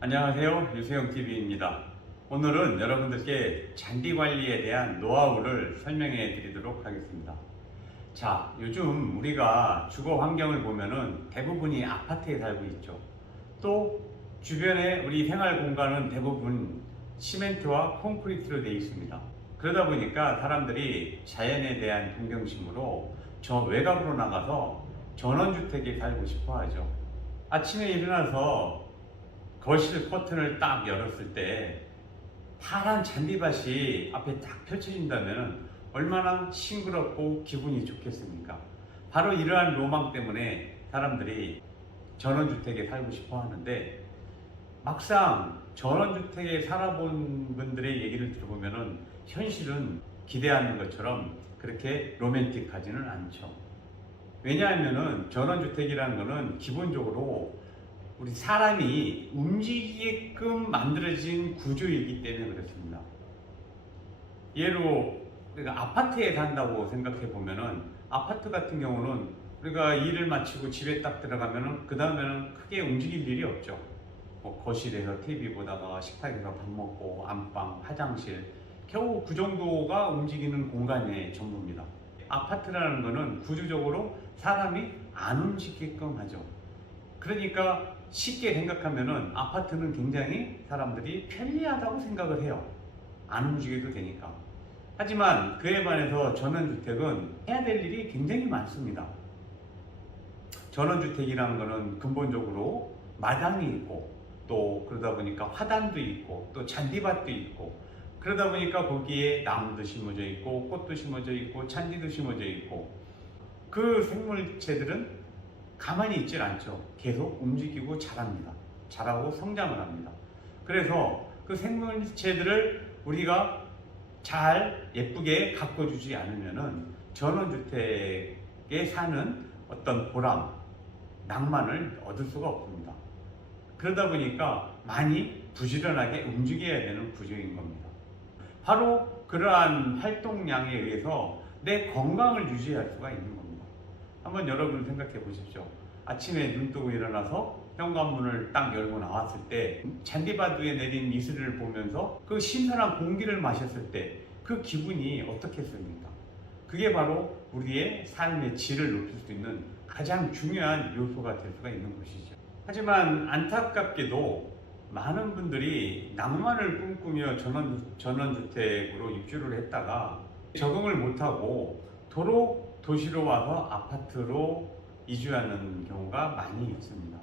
안녕하세요, 유세영TV입니다. 오늘은 여러분들께 잔디 관리에 대한 노하우를 설명해 드리도록 하겠습니다. 자, 요즘 우리가 주거 환경을 보면은 대부분이 아파트에 살고 있죠. 또 주변에 우리 생활 공간은 대부분 시멘트와 콘크리트로 되어 있습니다. 그러다 보니까 사람들이 자연에 대한 동경심으로 저 외곽으로 나가서 전원주택에 살고 싶어 하죠. 아침에 일어나서 거실 커튼을 딱 열었을 때 파란 잔디밭이 앞에 딱 펼쳐진다면 얼마나 싱그럽고 기분이 좋겠습니까? 바로 이러한 로망 때문에 사람들이 전원주택에 살고 싶어 하는데, 막상 전원주택에 살아본 분들의 얘기를 들어보면 현실은 기대하는 것처럼 그렇게 로맨틱하지는 않죠. 왜냐하면 전원주택이라는 것은 기본적으로 우리 사람이 움직이게끔 만들어진 구조이기 때문에 그렇습니다. 예로 우리가 아파트에 산다고 생각해 보면은, 아파트 같은 경우는 우리가 일을 마치고 집에 딱 들어가면은 그 다음에는 크게 움직일 일이 없죠. 뭐 거실에서 TV 보다가 식탁에서 밥 먹고 안방, 화장실, 겨우 그 정도가 움직이는 공간의 전부입니다. 아파트라는 것은 구조적으로 사람이 안 움직이게끔 하죠. 그러니까 쉽게 생각하면은 아파트는 굉장히 사람들이 편리하다고 생각을 해요. 안 움직여도 되니까. 하지만 그에 반해서 전원주택은 해야 될 일이 굉장히 많습니다. 전원주택이라는 것은 근본적으로 마당이 있고, 또 그러다 보니까 화단도 있고, 또 잔디밭도 있고, 그러다 보니까 거기에 나무도 심어져 있고, 꽃도 심어져 있고, 잔디도 심어져 있고, 그 생물체들은 가만히 있질 않죠. 계속 움직이고 자랍니다. 자라고 성장을 합니다. 그래서 그 생물체들을 우리가 잘 예쁘게 가꿔주지 않으면은 전원주택에 사는 어떤 보람, 낭만을 얻을 수가 없습니다. 그러다 보니까 많이 부지런하게 움직여야 되는 구조인 겁니다. 바로 그러한 활동량에 의해서 내 건강을 유지할 수가 있는 겁니다. 한번 여러분 생각해 보십시오. 아침에 눈 뜨고 일어나서 현관문을 딱 열고 나왔을 때 잔디밭 위에 내린 이슬을 보면서 그 신선한 공기를 마셨을 때 그 기분이 어떻겠습니까? 그게 바로 우리의 삶의 질을 높일 수 있는 가장 중요한 요소가 될 수가 있는 것이죠. 하지만 안타깝게도 많은 분들이 낭만을 꿈꾸며 전원주택으로 입주를 했다가 적응을 못하고 도로 도시로 와서 아파트로 이주하는 경우가 많이 있습니다.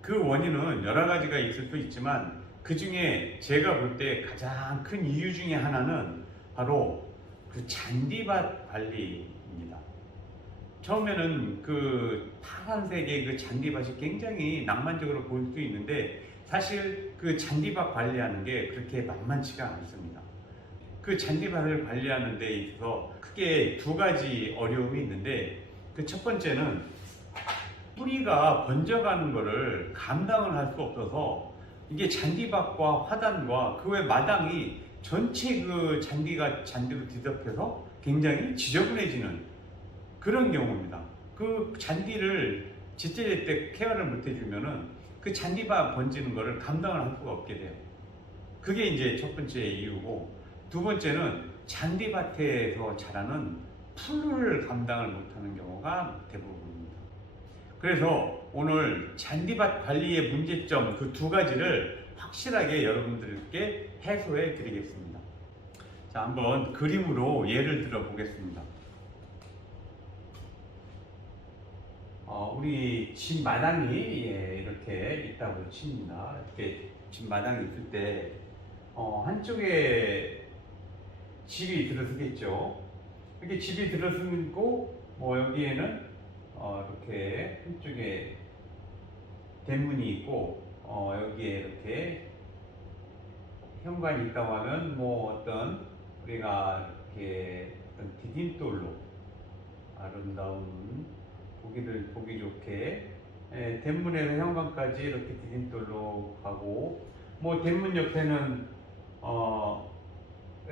그 원인은 여러 가지가 있을 수 있지만, 그 중에 제가 볼 때 가장 큰 이유 중에 하나는 바로 그 잔디밭 관리입니다. 처음에는 그 파란색의 그 잔디밭이 굉장히 낭만적으로 보일 수 있는데, 사실 그 잔디밭 관리하는 게 그렇게 만만치가 않습니다. 그 잔디밭을 관리하는 데 있어서 크게 두 가지 어려움이 있는데, 그 첫 번째는 뿌리가 번져가는 것을 감당을 할 수 없어서 이게 잔디밭과 화단과 그 외 마당이 전체 그 잔디로 뒤덮여서 굉장히 지저분해지는 그런 경우입니다. 그 잔디를 제때제때 케어를 못 해주면은 그 잔디밭 번지는 것을 감당을 할 수가 없게 돼요. 그게 이제 첫 번째 이유고, 두 번째는 잔디밭에서 자라는 풀을 감당을 못하는 경우가 대부분입니다. 그래서 오늘 잔디밭 관리의 문제점 그 두 가지를 확실하게 여러분들께 해소해 드리겠습니다. 자, 한번 그림으로 예를 들어 보겠습니다. 우리 집 마당이 이렇게 있다고 칩니다. 이렇게 집 마당이 있을 때 한쪽에 집이 들어서겠죠. 이렇게 집이 들어서고, 뭐 여기에는 이렇게 한쪽에 대문이 있고, 여기에 이렇게 현관이 있다고 하면 뭐 어떤 우리가 이렇게 어떤 디딤돌로 아름다운 보기 좋게 대문에서 현관까지 이렇게 디딤돌로 가고, 뭐 대문 옆에는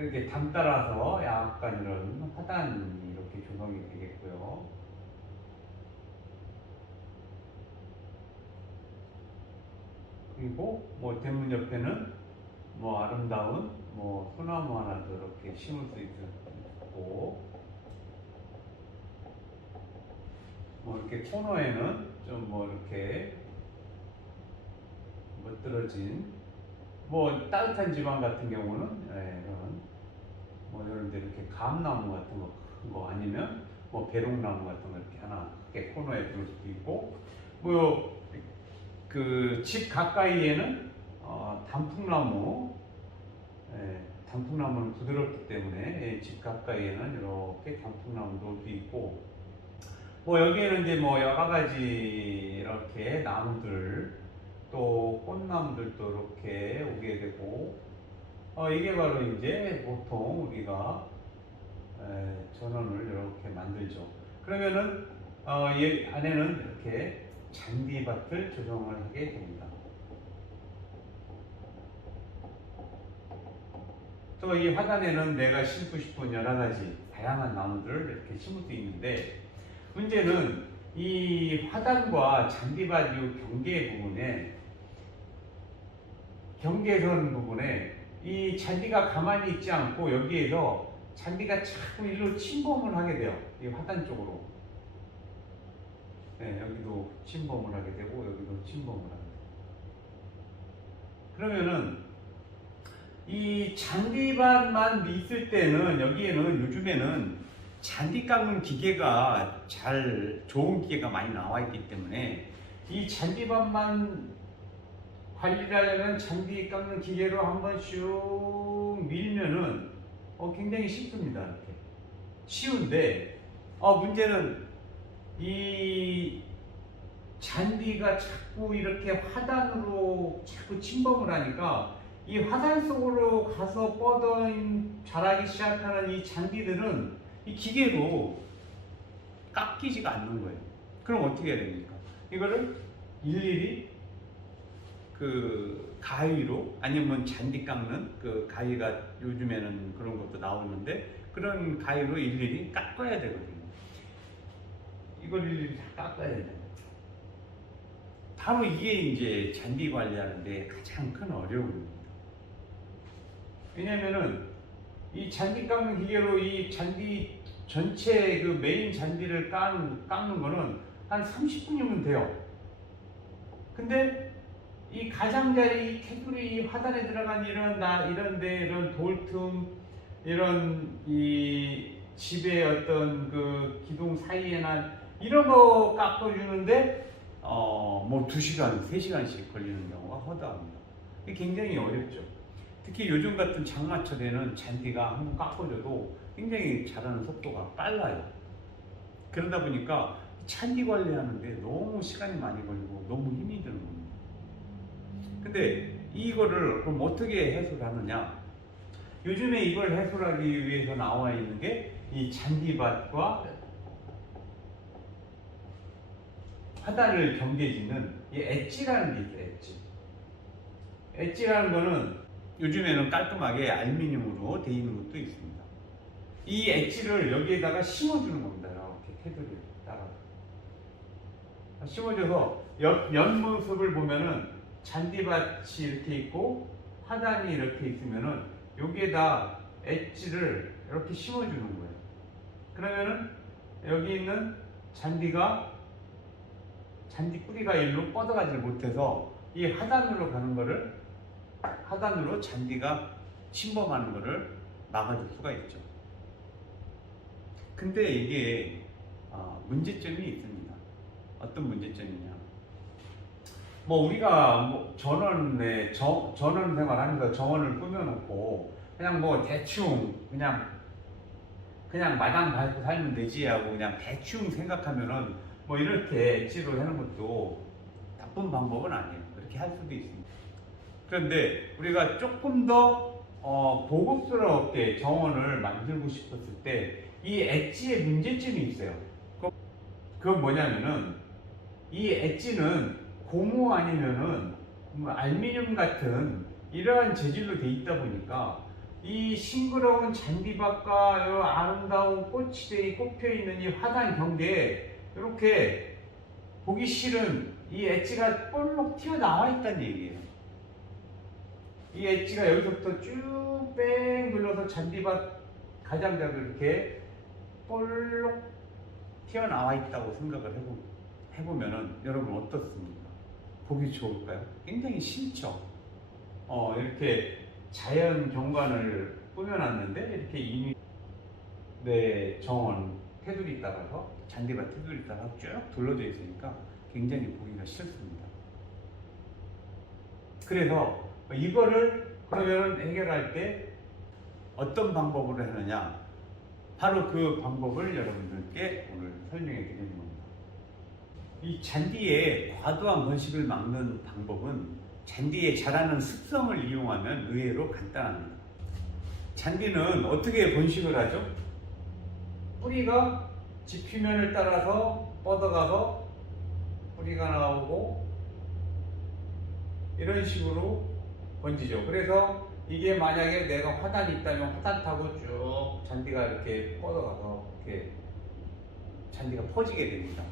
이렇게 당 따라서 약간 이런 화단이 이렇게 조성이 되겠고요. 그리고 뭐 대문 옆에는 뭐 아름다운 뭐 소나무 하나도 이렇게 심을 수 있고, 뭐 이렇게 코너에는 좀 뭐 이렇게 멋들어진 뭐 따뜻한 지방 같은 경우는 이런 뭐 이런 데 이렇게 감나무 같은 거 큰 거 아니면 뭐 배롱나무 같은 거 이렇게 하나 크게 코너에 둘 수도 있고, 뭐 그 집 가까이에는 단풍나무, 단풍나무는 부드럽기 때문에 집 가까이에는 이렇게 단풍나무 놓을 수 있고, 뭐 여기에는 이제 뭐 여러 가지 이렇게 나무들 또 꽃나무들도 이렇게 오게 되고, 이게 바로 이제 보통 우리가 전원을 이렇게 만들죠. 그러면은 이 안에는 이렇게 잔디밭을 조성을 하게 됩니다. 또 이 화단에는 내가 심고 싶은 여러 가지 다양한 나무들을 이렇게 심을 수 있는데, 문제는 이 화단과 잔디밭 이 경계선 부분에 이 잔디가 가만히 있지 않고 여기에서 잔디가 자꾸 일로 침범을 하게 돼요. 이 화단 쪽으로. 여기도 침범을 하게 되고 여기도 침범을 하게 돼요. 그러면은 이 잔디밭만 있을 때는 여기에는 요즘에는 잔디 깎는 기계가 좋은 기계가 많이 나와 있기 때문에 이 잔디밭만 관리를 하려면 잔디 깎는 기계로 한번 슉 밀면은 굉장히 쉽습니다. 이렇게 쉬운데, 문제는 이 잔디가 자꾸 이렇게 화단으로 자꾸 침범을 하니까 이 화단 속으로 가서 자라기 시작하는 이 잔디들은 이 기계로 깎이지가 않는 거예요. 그럼 어떻게 해야 됩니까? 이거를 일일이 그 가위로, 아니면 잔디 깎는 그 가위가 요즘에는 그런 것도 나오는데 그런 가위로 일일이 깎아야 되거든요. 이걸 일일이 다 깎아야 된다. 바로 이게 이제 잔디 관리하는데 가장 큰 어려움입니다. 왜냐면은 이 잔디 깎는 기계로 이 잔디 전체 그 메인 잔디를 깎는 거는 한 30분이면 돼요. 근데 이 가장자리, 이 테두리, 화단에 들어간 이런 돌틈, 이런 이 집의 어떤 그 기둥 사이에나 이런 거 깎아주는데 뭐 2시간, 3시간씩 걸리는 경우가 허다합니다. 이게 굉장히 어렵죠. 특히 요즘 같은 장마철에는 잔디가 한번 깎아줘도 굉장히 자라는 속도가 빨라요. 그러다 보니까 잔디 관리하는데 너무 시간이 많이 걸리고 너무 힘이 드는 겁니다. 근데 이거를 그럼 어떻게 해소하느냐? 요즘에 이걸 해소하기 위해서 나와 있는 게 이 잔디밭과 화단을 경계짓는 이 엣지라는 게 있어요. 엣지라는 거는 요즘에는 깔끔하게 알루미늄으로 되어 있는 것도 있습니다. 이 엣지를 여기에다가 심어주는 겁니다. 이렇게 테두리에 따라 심어줘서 옆모습을 보면은 잔디밭이 이렇게 있고 화단이 이렇게 있으면은 여기에다 엣지를 이렇게 심어주는 거예요. 그러면은 여기 있는 잔디 뿌리가 일로 뻗어가지를 못해서 이 하단으로 가는 거를, 하단으로 잔디가 침범하는 거를 막아줄 수가 있죠. 근데 이게 문제점이 있습니다. 어떤 문제점이냐? 뭐 우리가 뭐 전원 생활하면서 정원을 꾸며놓고 그냥 뭐 대충 그냥 마당 밟고 살면 되지 하고 그냥 대충 생각하면은 뭐 이렇게 엣지로 하는 것도 나쁜 방법은 아니에요. 그렇게 할 수도 있습니다. 그런데 우리가 조금 더 고급스럽게 정원을 만들고 싶었을 때 이 엣지에 문제점이 있어요. 그건 뭐냐면은 이 엣지는 고무 아니면은 알루미늄 같은 이러한 재질로 돼 있다 보니까 이 싱그러운 잔디밭과 이 아름다운 꽃이 꼽혀 있는 이 화단 경계에 이렇게 보기 싫은 이 엣지가 볼록 튀어나와 있다는 얘기예요. 이 엣지가 여기서부터 쭉 뺑 눌러서 잔디밭 가장자리로 이렇게 볼록 튀어나와 있다고 생각을 해보면은 여러분 어떻습니까? 보기 좋을까요? 굉장히 싫죠? 이렇게 자연 경관을 꾸며놨는데 이렇게 이미 내 정원 테두리 따라서 잔디밭 테두리 따라 쭉 둘러져 있으니까 굉장히 보기가 싫습니다. 그래서 이거를 그러면 해결할 때 어떤 방법으로 하느냐, 바로 그 방법을 여러분들께 오늘 설명해 드리는 겁니다. 이 잔디의 과도한 번식을 막는 방법은 잔디에 자라는 습성을 이용하면 의외로 간단합니다. 잔디는 어떻게 번식을 하죠? 뿌리가 지표면을 따라서 뻗어가서 뿌리가 나오고 이런 식으로 번지죠. 그래서 이게 만약에 내가 화단이 있다면 화단 타고 쭉 잔디가 이렇게 뻗어가서 이렇게 잔디가 퍼지게 됩니다.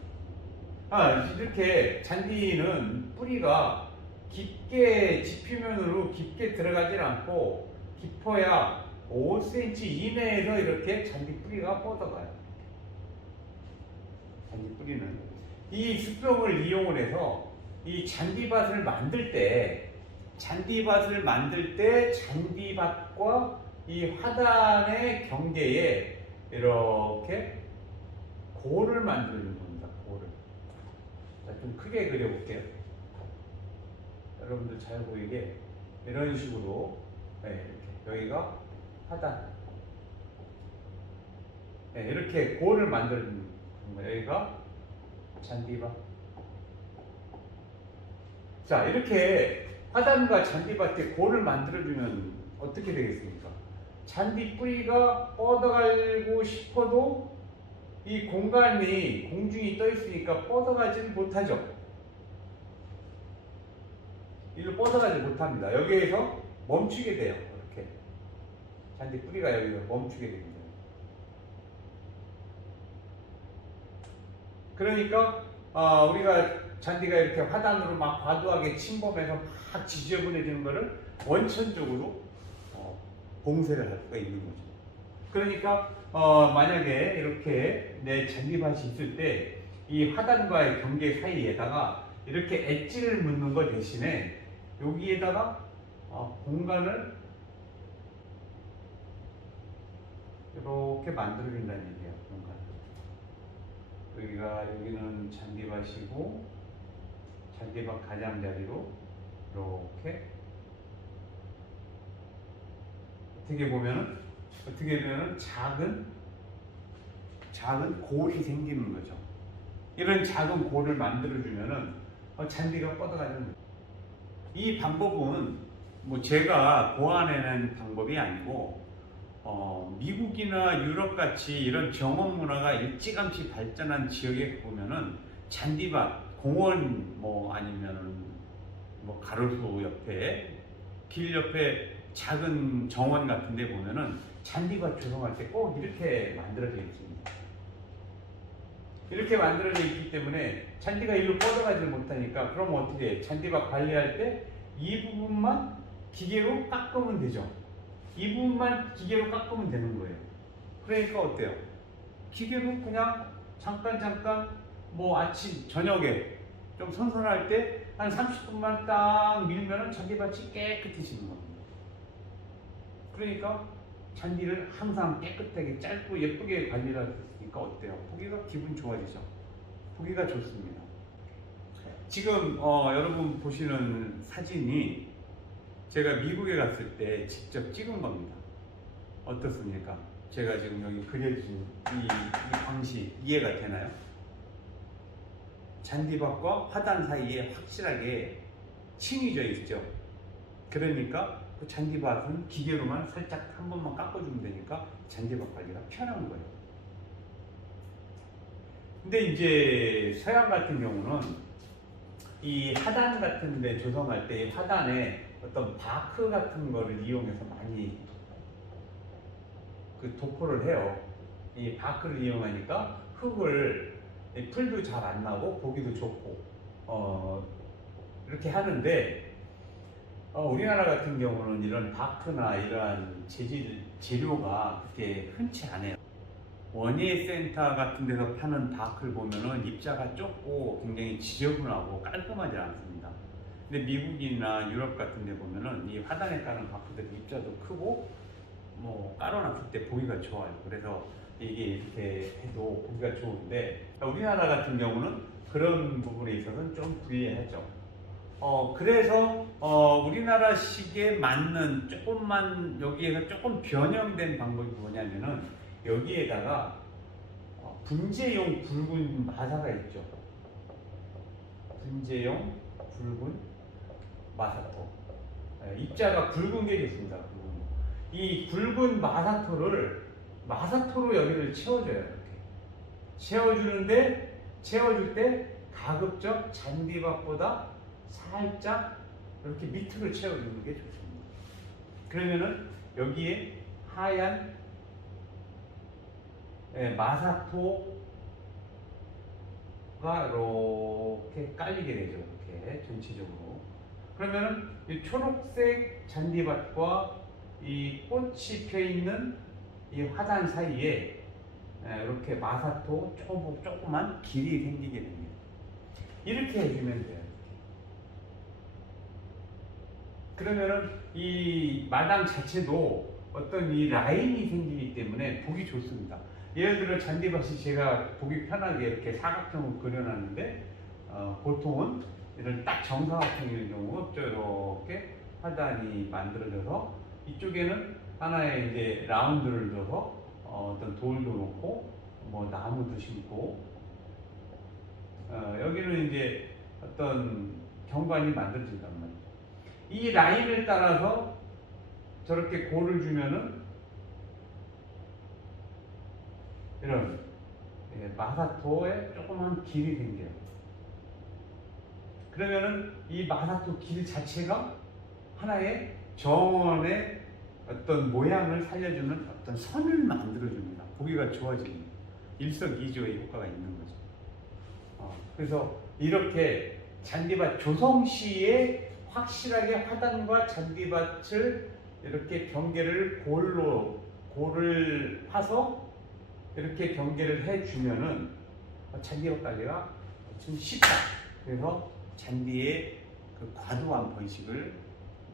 이렇게 잔디는 뿌리가 깊게 지표면으로 깊게 들어가질 않고 깊어야 5cm 이내에서 이렇게 잔디 뿌리가 뻗어가요. 잔디 뿌리는 이 습성을 이용을 해서 이 잔디밭을 만들 때 잔디밭과 이 화단의 경계에 이렇게 골을 만들어주는 겁니다. 골을. 자, 좀 크게 그려볼게요. 여러분들 잘 보이게 이런 식으로, 네, 이렇게 여기가 화단, 네, 이렇게 골을 만들어주는 거예요. 여기가 잔디밭. 자, 이렇게 화단과 잔디밭에 골을 만들어주면 어떻게 되겠습니까? 잔디 뿌리가 뻗어가고 싶어도 이 공간이 공중이 떠 있으니까 뻗어가지를 못하죠. 이로 뻗어가지 못합니다. 여기에서 멈추게 돼요. 이렇게 잔디 뿌리가 여기서 멈추게 됩니다. 그러니까 우리가 잔디가 이렇게 화단으로 막 과도하게 침범해서 막 지저분해지는 것을 원천적으로 봉쇄를 할 수가 있는 거죠. 그러니까 만약에 이렇게 내 잔디밭이 있을 때 이 화단과의 경계 사이에다가 이렇게 엣지를 묻는 것 대신에 여기에다가 공간을 이렇게 만들어준다는 얘기예요. 공간. 여기는 잔디밭이고 잔디밭 가장자리로 이렇게 어떻게 보면은 작은 골이 생기는 거죠. 이런 작은 골을 만들어주면은 잔디가 뻗어가는 거죠. 이 방법은 뭐 제가 고안해낸 방법이 아니고 미국이나 유럽 같이 이런 정원 문화가 일찌감치 발전한 지역에 보면은 잔디밭, 공원 뭐 아니면은 뭐 가로수 옆에 길 옆에 작은 정원 같은 데 보면은 잔디밭 조성할 때 꼭 이렇게 만들어져 있습니다. 이렇게 만들어져 있기 때문에 잔디가 일로 뻗어가지 못하니까 그럼 어떻게 해? 잔디밭 관리할 때 이 부분만 기계로 깎으면 되죠. 이 부분만 기계로 깎으면 되는 거예요. 그러니까 어때요? 기계로 그냥 잠깐 뭐 아침 저녁에 좀 선선할 때 한 30분만 딱 밀면은 잔디밭이 깨끗해지는 겁니다. 그러니까 잔디를 항상 깨끗하게 짧고 예쁘게 관리를 할 수 있으니까 어때요? 보기가 기분 좋아지죠. 보기가 좋습니다. 지금 여러분 보시는 사진이 제가 미국에 갔을 때 직접 찍은 겁니다. 어떻습니까? 제가 지금 여기 그려진 이 방식 이해가 되나요? 잔디밭과 화단 사이에 확실하게 층이 져 있죠. 그러니까 그 잔디밭은 기계로만 살짝 한 번만 깎아주면 되니까 잔디밭 관리가 편한 거예요. 근데 이제 서양 같은 경우는 이 화단 같은 데 조성할 때 화단에 어떤 바크 같은 거를 이용해서 많이 그 도포를 해요. 이 바크를 이용하니까 풀도 잘 안 나고 보기도 좋고 이렇게 하는데 우리나라 같은 경우는 이런 바크나 이러한 재료가 그렇게 흔치 않아요. 원예 센터 같은 데서 파는 바크를 보면은 입자가 좁고 굉장히 지저분하고 깔끔하지 않습니다. 근데 미국이나 유럽 같은 데 보면은 이 화단에 까는 바크들 입자도 크고 뭐 깔아놨을 때 보기가 좋아요. 그래서 이게 이렇게 해도 보기가 좋은데 우리나라 같은 경우는 그런 부분에 있어서는 좀 불리하죠. 그래서 우리나라식에 맞는 조금만 여기에서 조금 변형된 방법이 뭐냐면은 여기에다가 분재용 굵은 마사가 있죠. 분재용 굵은 마사토. 입자가 굵은 게 좋습니다. 이 굵은 마사토로 여기를 채워줘요. 이렇게 채워줄 때 가급적 잔디밭보다 살짝 이렇게 밑으로 채워주는 게 좋습니다. 그러면은 여기에 하얀 마사토가 이렇게 깔리게 되죠. 이렇게 전체적으로. 그러면은 이 초록색 잔디밭과 이 꽃이 펴 있는 이 화단 사이에 이렇게 마사토 조그만 길이 생기게 됩니다. 이렇게 해주면 돼요. 그러면은 이 마당 자체도 어떤 이 라인이 생기기 때문에 보기 좋습니다. 예를 들어 잔디밭이 제가 보기 편하게 이렇게 사각형으로 그려놨는데 보통은 이런 딱 정사각형인 경우 이렇게 화단이 만들어져서 이쪽에는 하나의 이제 라운드를 줘서 어떤 돌도 놓고 뭐 나무도 심고 여기는 이제 어떤 경관이 만들어진단 말이에요. 이 라인을 따라서 저렇게 골을 주면은 이런 마사토에 조그만 길이 생겨요. 그러면은 이 마사토 길 자체가 하나의 정원의 어떤 모양을 살려주는 어떤 선을 만들어줍니다. 보기가 좋아집니다. 일석이조의 효과가 있는 거죠. 그래서 이렇게 잔디밭 조성 시에 확실하게 화단과 잔디밭을 이렇게 경계를 골을 파서 이렇게 경계를 해주면은 잔디밭 관리가 좀 쉽다. 그래서 잔디의 그 과도한 번식을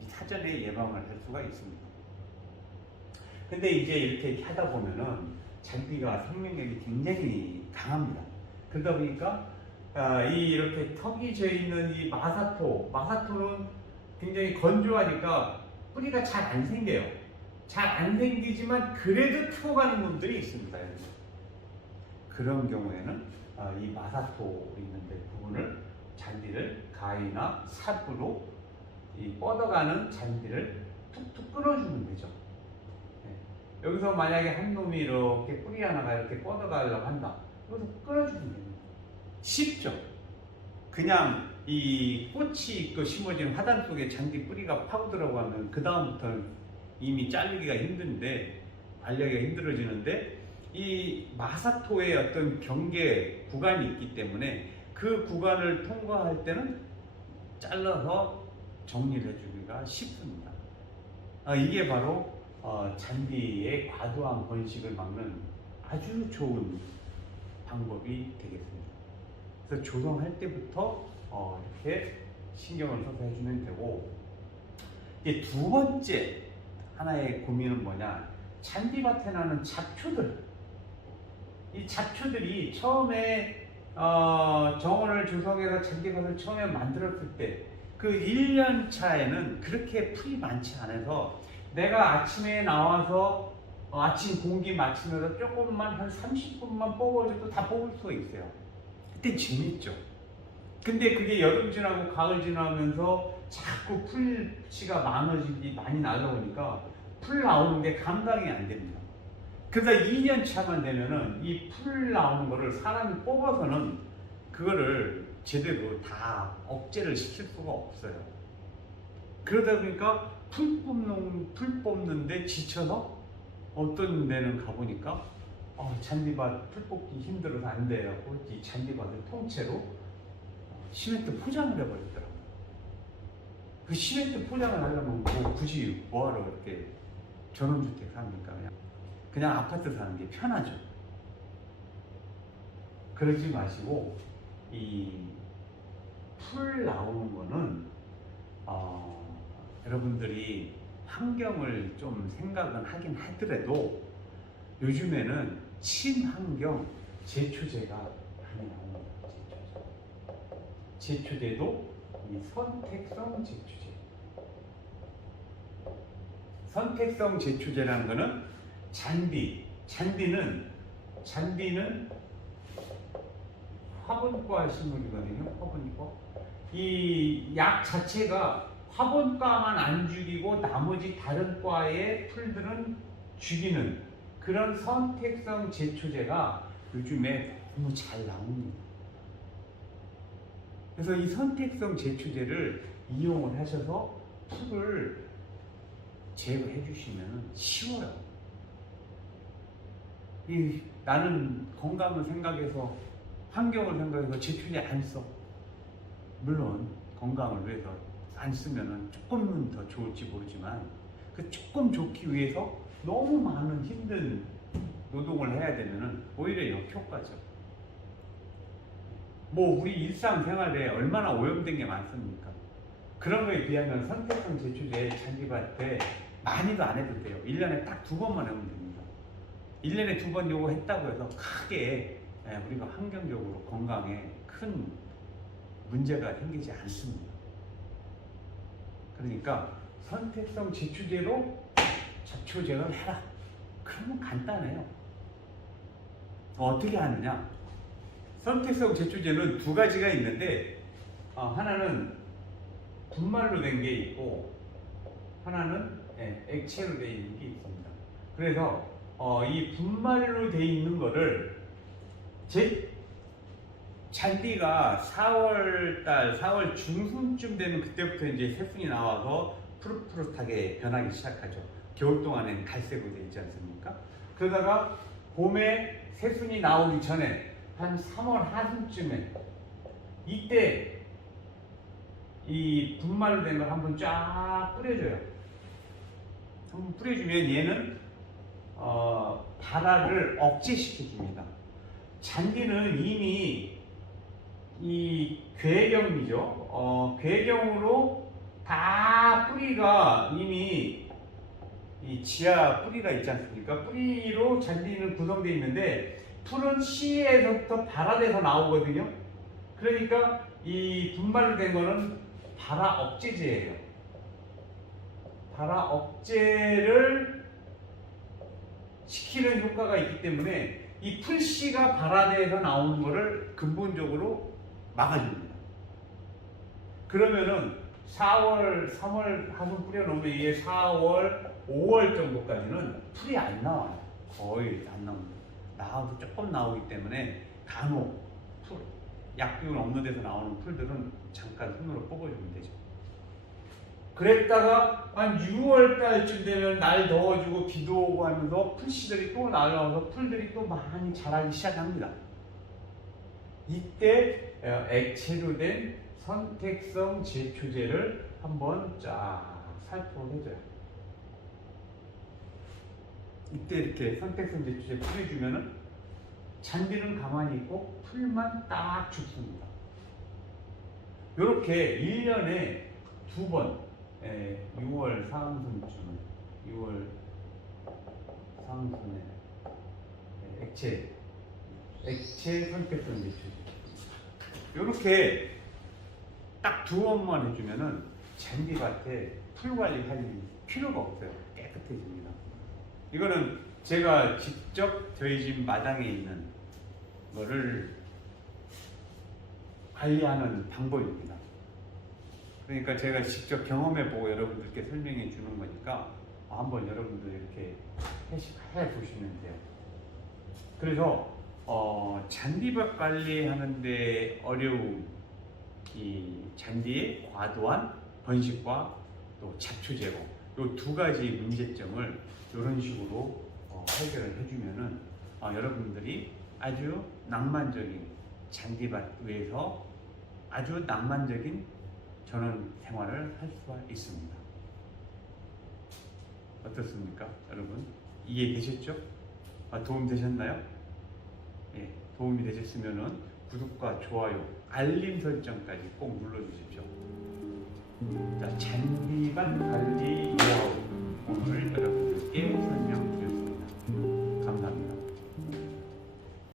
사전에 예방을 할 수가 있습니다. 근데 이제 이렇게 하다 보면은 잔디가 생명력이 굉장히 강합니다. 그러다 보니까 이렇게 턱이 져 있는 이 마사토는 굉장히 건조하니까 뿌리가 잘 안 생겨요. 잘 안 생기지만 그래도 키워가는 분들이 있습니다. 그런 경우에는 이 마사토 있는데 부분을 잔디를 가위나 삽으로 이 뻗어가는 잔디를 툭툭 끊어주면 되죠. 여기서 만약에 한 놈이 이렇게 뿌리 하나가 이렇게 뻗어가려고 한다. 여기서 끊어주면 됩니다. 쉽죠? 그냥 이 꽃이 심어진 화단 속에 잔디 뿌리가 파고들어가고 하면 그 다음부터는 이미 자르기가 힘든데 관리하기가 힘들어지는데 이 마사토의 어떤 경계 구간이 있기 때문에 그 구간을 통과할 때는 잘라서 정리를 해주기가 쉽습니다. 이게 바로 잔디의 과도한 번식을 막는 아주 좋은 방법이 되겠습니다. 그래서 조성할 때부터 이렇게 신경을 써서 해주면 되고, 이제 두 번째 하나의 고민은 뭐냐, 잔디밭에 나는 잡초들. 이 잡초들이 처음에 정원을 조성해서 잔디밭을 처음에 만들었을 때 그 1년 차에는 그렇게 풀이 많지 않아서 내가 아침에 나와서 아침 공기 마시면서 조금만 한 30분만 뽑아줘도 다 뽑을 수가 있어요. 그때 재밌죠. 근데 그게 여름 지나고 가을 지나면서 자꾸 풀씨가 많이 날라오니까 풀 나오는 게 감당이 안 됩니다. 그래서 2년 차만 되면은 이 풀 나오는 거를 사람이 뽑아서는 그거를 제대로 다 억제를 시킬 수가 없어요. 그러다 보니까 풀 뽑는데 지쳐서 어떤 데는 가보니까 잔디밭 풀 뽑기 힘들어서 안 돼요. 이 잔디밭을 통째로 시멘트 포장을 해버렸더라고요. 그 시멘트 포장을 하려면 굳이 뭐하러 이렇게 전원주택 삽니까? 그냥 아파트 사는 게 편하죠. 그러지 마시고 이 풀 나오는 거는 여러분들이 환경을 좀 생각은 하긴 하더라도 요즘에는 친환경 제초제가 많이 나옵니다. 제초제도 이 선택성 제초제. 선택성 제초제라는 거는 잔디는 화분과 식물이거든요. 화분과 이 약 자체가 화분과만 안 죽이고 나머지 다른 과의 풀들은 죽이는 그런 선택성 제초제가 요즘에 너무 잘 나옵니다. 그래서 이 선택성 제초제를 이용을 하셔서 풀을 제거해 주시면 쉬워요. 나는 건강을 생각해서 환경을 생각해서 제초제 안 써. 물론 건강을 위해서 안 쓰면 조금은 더 좋을지 모르지만 그 조금 좋기 위해서 너무 많은 힘든 노동을 해야 되면 오히려 역효과죠. 우리 일상생활에 얼마나 오염된 게 많습니까? 그런 거에 비하면 선택성 제초제 잔디밭에 많이도 안 해도 돼요. 1년에 딱 2번만 하면 됩니다. 1년에 2번 요거 했다고 해서 크게 우리가 환경적으로 건강에 큰 문제가 생기지 않습니다. 그러니까 선택성 제초제로 잡초제를 해라. 그러면 간단해요. 어떻게 하느냐? 선택성 제초제는 2가지가 있는데 하나는 분말로 된 게 있고 하나는 액체로 되어 있는 게 있습니다. 그래서 이 분말로 되어 있는 거를 잔디가 4월 중순쯤 되면 그때부터 이제 새순이 나와서 푸릇푸릇하게 변하기 시작하죠. 겨울 동안엔 갈색으로 되어 있지 않습니까? 그러다가 봄에 새순이 나오기 전에 한 3월 하순쯤에 이때 이 분말로 된 걸 한번 쫙 뿌려줘요. 한번 뿌려주면 얘는 발화를 억제시켜줍니다. 잔디는 이미 이 괴경이죠. 괴경으로 다 뿌리가 이미 이 지하 뿌리가 있지 않습니까? 뿌리로 잔디는 구성되어 있는데 풀은 씨에서부터 발화돼서 나오거든요. 그러니까 이 분말로 된 거는 발화 억제제예요. 발화 억제를 시키는 효과가 있기 때문에 이 풀씨가 발화돼서 나오는 거를 근본적으로 막아줍니다. 그러면은 4월, 3월 하순 뿌려놓으면 이게 4월, 5월 정도까지는 풀이 안 나와요. 거의 안 나옵니다. 나와도 조금 나오기 때문에 간혹 약비운 없는 데서 나오는 풀들은 잠깐 손으로 뽑아주면 되죠. 그랬다가 한 6월 달쯤 되면 날 더워지고 비도 오고 하면서 풀씨들이 또 날아와서 풀들이 또 많이 자라기 시작합니다. 이때 액체로 된 선택성 제초제를 한번 쫙 살포해줘요. 이때 이렇게 선택성 제초제 뿌려주면은 잔디는 가만히 있고 풀만 딱 죽습니다. 이렇게 1년에 2번 6월 상순쯤에 6월 상순에 액체 선택성 제초제 이렇게 딱 2번만 해주면은 잔디밭에 풀 관리할 필요가 없어요. 깨끗해집니다. 이거는 제가 직접 저희 집 마당에 있는 거를 관리하는 방법입니다. 그러니까 제가 직접 경험해보고 여러분들께 설명해 주는 거니까 한번 여러분들 이렇게 해 보시면 돼요. 그래서 잔디밭 관리하는데 어려움, 이 잔디의 과도한 번식과 또 잡초 제거, 이 2가지 문제점을 이런 식으로 해결을 해주면은 여러분들이 아주 낭만적인 잔디밭 위에서 아주 낭만적인 전원 생활을 할 수가 있습니다. 어떻습니까, 여러분? 이해되셨죠? 도움 되셨나요? 예, 도움이 되셨으면은 구독과 좋아요, 알림 설정까지 꼭 눌러주십시오. 자, 잔디밭 관리 노하우 오늘 여러분